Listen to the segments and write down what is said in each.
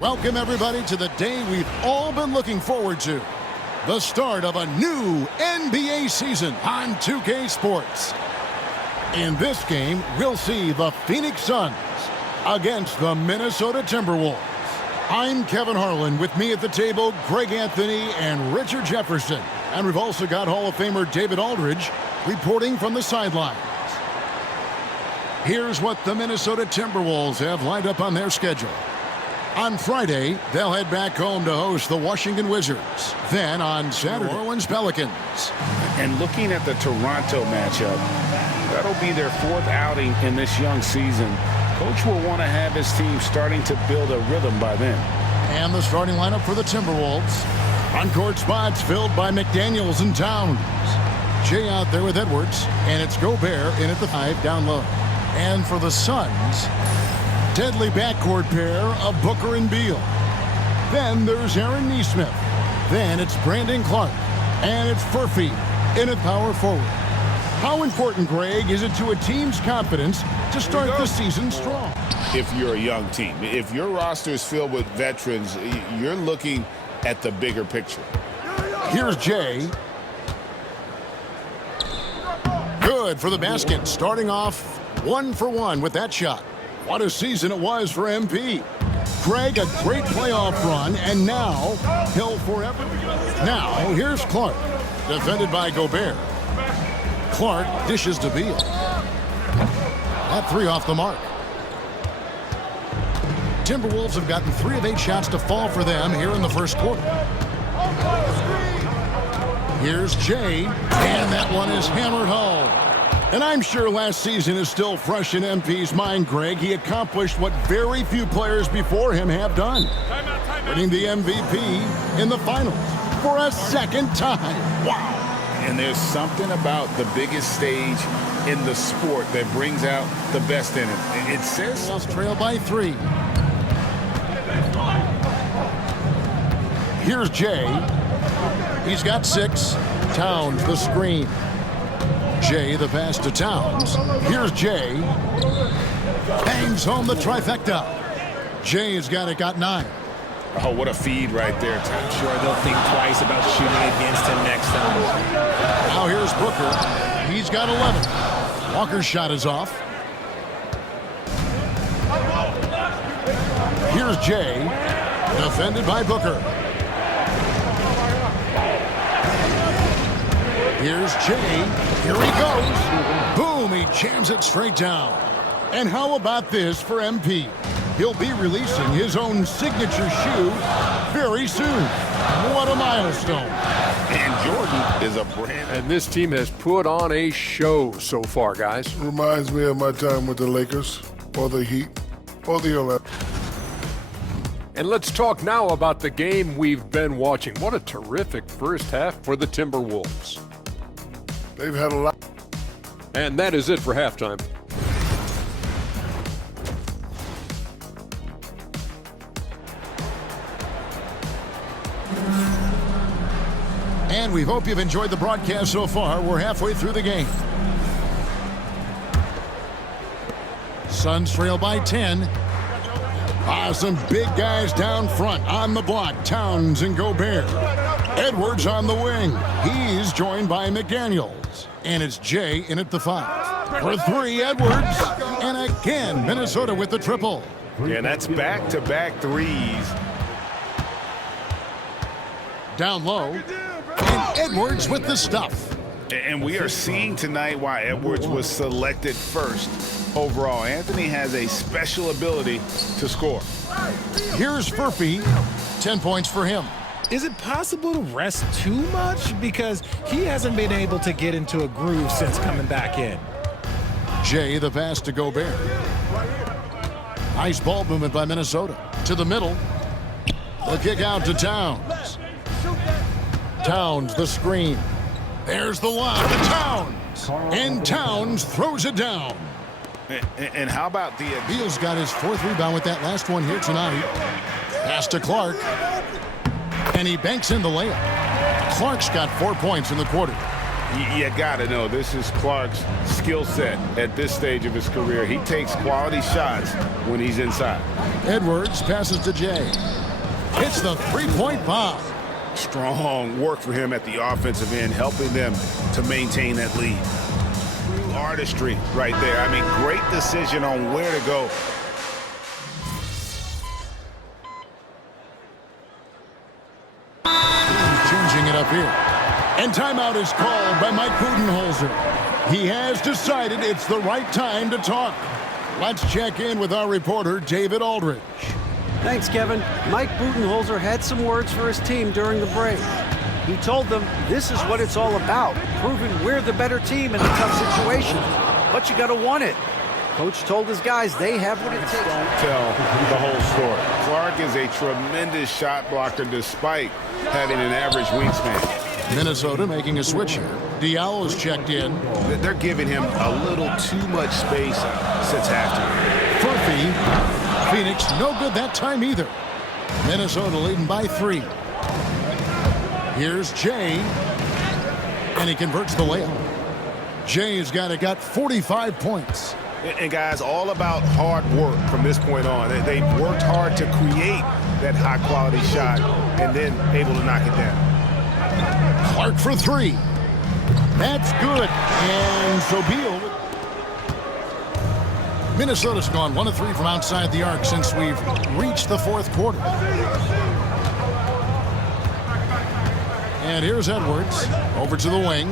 Welcome, everybody, to the day we've all been looking forward to. The start of a new NBA season on 2K Sports. In this game, we'll see the Phoenix Suns against the Minnesota Timberwolves. I'm Kevin Harlan. With me at the table, Greg Anthony and Richard Jefferson. And we've also got Hall of Famer David Aldridge reporting from the sidelines. Here's what the Minnesota Timberwolves have lined up on their schedule. On Friday, they'll head back home to host the Washington Wizards. Then on Saturday, New Orleans Pelicans. And looking at the Toronto matchup, that'll be their fourth outing in this young season. Coach will want to have his team starting to build a rhythm by then. And the starting lineup for the Timberwolves. On-court spots filled by McDaniels and Towns. Jay out there with Edwards, and it's Gobert in at the 5 down low. And for the Suns, deadly backcourt pair of Booker and Beal. Then there's Aaron Nesmith. Then it's Brandon Clark. And it's Furphy in at power forward. How important, Greg, is it to a team's confidence to start the season strong? If you're a young team, if your roster is filled with veterans, you're looking at the bigger picture. Here's Jay. Good for the basket, starting off 1 for 1 with that shot. What a season it was for MP. Greg, a great playoff run, and now he'll forever. Now, here's Clark, defended by Gobert. Clark dishes to Beal. That 3 off the mark. Timberwolves have gotten 3 of 8 shots to fall for them here in the first quarter. Here's Jay, and that one is hammered home. And I'm sure last season is still fresh in MP's mind, Greg. He accomplished what very few players before him have done. Winning the MVP in the finals for a second time. Wow. And there's something about the biggest stage in the sport that brings out the best in it. It says... Trail by 3. Here's Jay. He's got 6. Towns, the screen. Jay, the pass to Towns. Here's Jay. Bangs home the trifecta. Jay has got 9. Oh, what a feed right there, Towns. I'm sure they'll think twice about shooting against him next time. Now here's Booker. He's got 11. Walker's shot is off. Here's Jay. Defended by Booker. Here's Jay. Here he goes. Boom, he jams it straight down. And how about this for MP? He'll be releasing his own signature shoe very soon. What a milestone. And Jordan is a brand. And this team has put on a show so far, guys. Reminds me of my time with the Lakers, or the Heat, or the Olympics. And let's talk now about the game we've been watching. What a terrific first half for the Timberwolves. They've had a lot. And that is it for halftime. And we hope you've enjoyed the broadcast so far. We're halfway through the game. Suns trail by 10. Some big guys down front on the block. Towns and Gobert. Edwards on the wing. He's joined by McDaniels. And it's Jay in at the 5. For 3, Edwards. And again, Minnesota with the triple. Yeah, that's back-to-back threes. Down low. And Edwards with the stuff. And we are seeing tonight why Edwards was selected first overall. Anthony has a special ability to score. Here's Furphy. 10 points for him. Is it possible to rest too much? Because he hasn't been able to get into a groove since coming back in. Jay, the pass to Gobert. Nice ball movement by Minnesota. To the middle. The kick out to Towns. Towns, the screen. There's the lob to Towns. And Towns throws it down. And how about the... Beal's got his 4th rebound with that last one here tonight. Pass to Clark. And he banks in the layup. Clark's got 4 points in the quarter. You got to know this is Clark's skill set at this stage of his career. He takes quality shots when he's inside. Edwards passes to Jay. Hits the three-point bomb. Strong work for him at the offensive end, helping them to maintain that lead. True artistry right there. I mean, great decision on where to go. He's changing it up here. And timeout is called by Mike Budenholzer. He has decided it's the right time to talk. Let's check in with our reporter, David Aldridge. Thanks, Kevin. Mike Budenholzer had some words for his team during the break. He told them this is what it's all about, proving we're the better team in a tough situation. But you got to want it. Coach told his guys they have what it takes. Don't tell the whole story. Clark is a tremendous shot blocker despite having an average wingspan. Minnesota making a switch here. Diallo's checked in. They're giving him a little too much space since halftime. Furphy. Phoenix, no good that time either. Minnesota leading by 3. Here's Jay. And he converts the layup. Jay's got 45 points. And guys, all about hard work from this point on. They've worked hard to create that high-quality shot and then able to knock it down. Clark for 3. That's good. And so Beal. Minnesota's gone 1 of 3 from outside the arc since we've reached the fourth quarter. And here's Edwards over to the wing.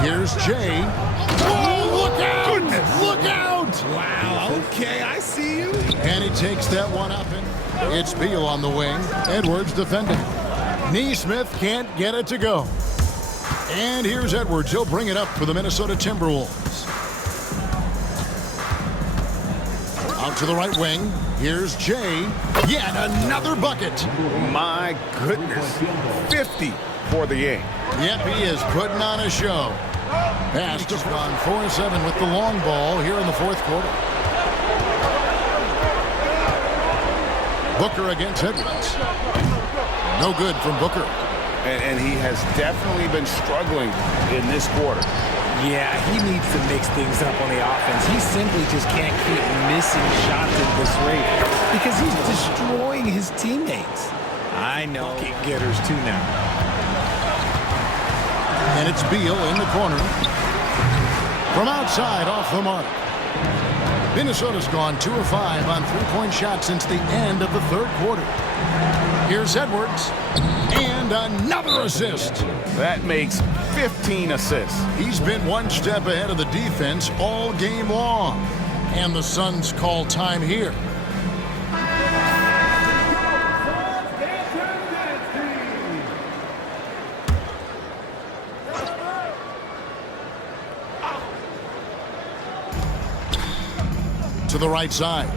Here's Jay. Oh, look out! Goodness. Look out! Wow, okay, I see you. And he takes that one up, and it's Beal on the wing. Edwards defending. Neesmith can't get it to go. And here's Edwards. He'll bring it up for the Minnesota Timberwolves. Out to the right wing. Here's Jay. Yet another bucket. My goodness. 50 for the game. Yep, he is putting on a show. Pass just gone 4-7 with the long ball here in the fourth quarter. Booker against Edwards. No good from Booker. And he has definitely been struggling in this quarter. Yeah, he needs to mix things up on the offense. He simply just can't keep missing shots at this rate because he's destroying his teammates. I know. Bucket getters too now. And it's Beal in the corner. From outside, off the mark. Minnesota's gone 2 of 5 on three-point shots since the end of the third quarter. Here's Edwards. And another assist. That makes 15 assists. He's been one step ahead of the defense all game long. And the Suns call time here. To the right side.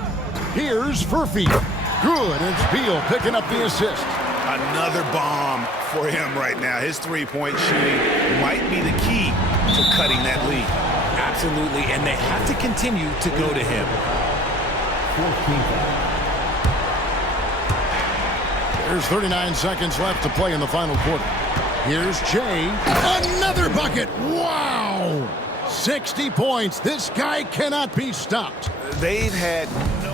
Here's Furphy. Good. It's Beal picking up the assist. Another bomb for him right now. His three-point shooting might be the key to cutting that lead. Absolutely, and they have to continue to go to him. There's 39 seconds left to play in the final quarter. Here's Jay. Another bucket. Wow. 60 points. This guy cannot be stopped. They've had no...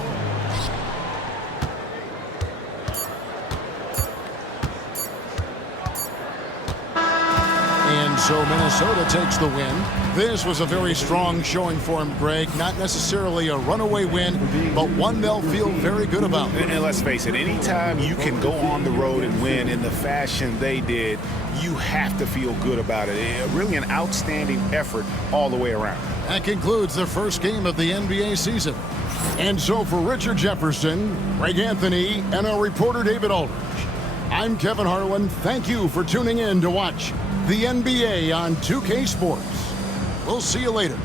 And so Minnesota takes the win. This was a very strong showing for him, Greg. Not necessarily a runaway win, but one they'll feel very good about. And let's face it, anytime you can go on the road and win in the fashion they did, you have to feel good about it. Really an outstanding effort all the way around. That concludes the first game of the NBA season. And so for Richard Jefferson, Greg Anthony, and our reporter David Aldridge, I'm Kevin Harlan. Thank you for tuning in to watch the NBA on 2K Sports. We'll see you later.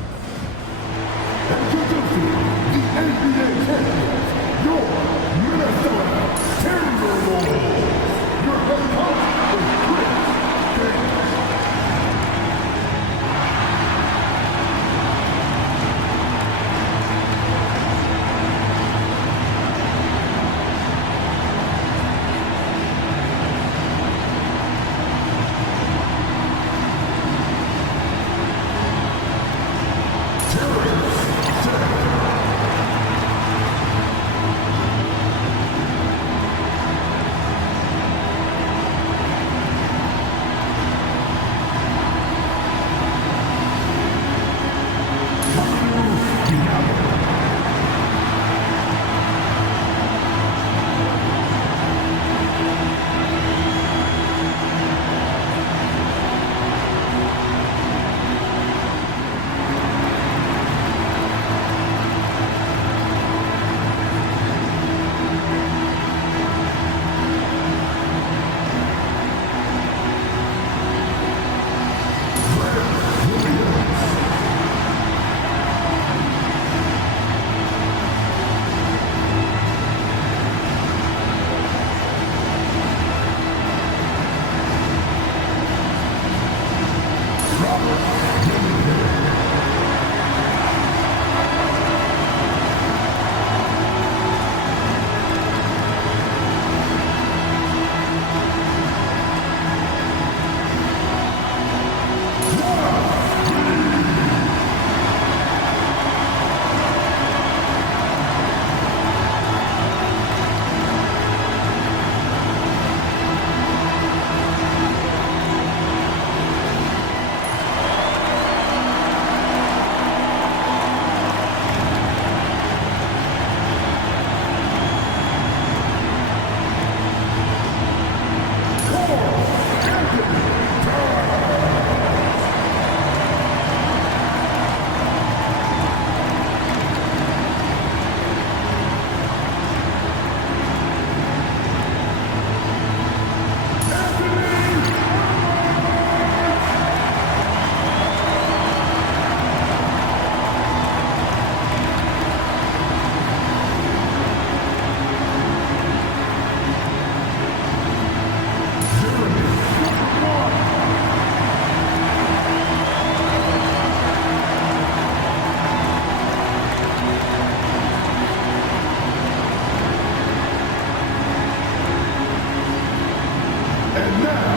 And now,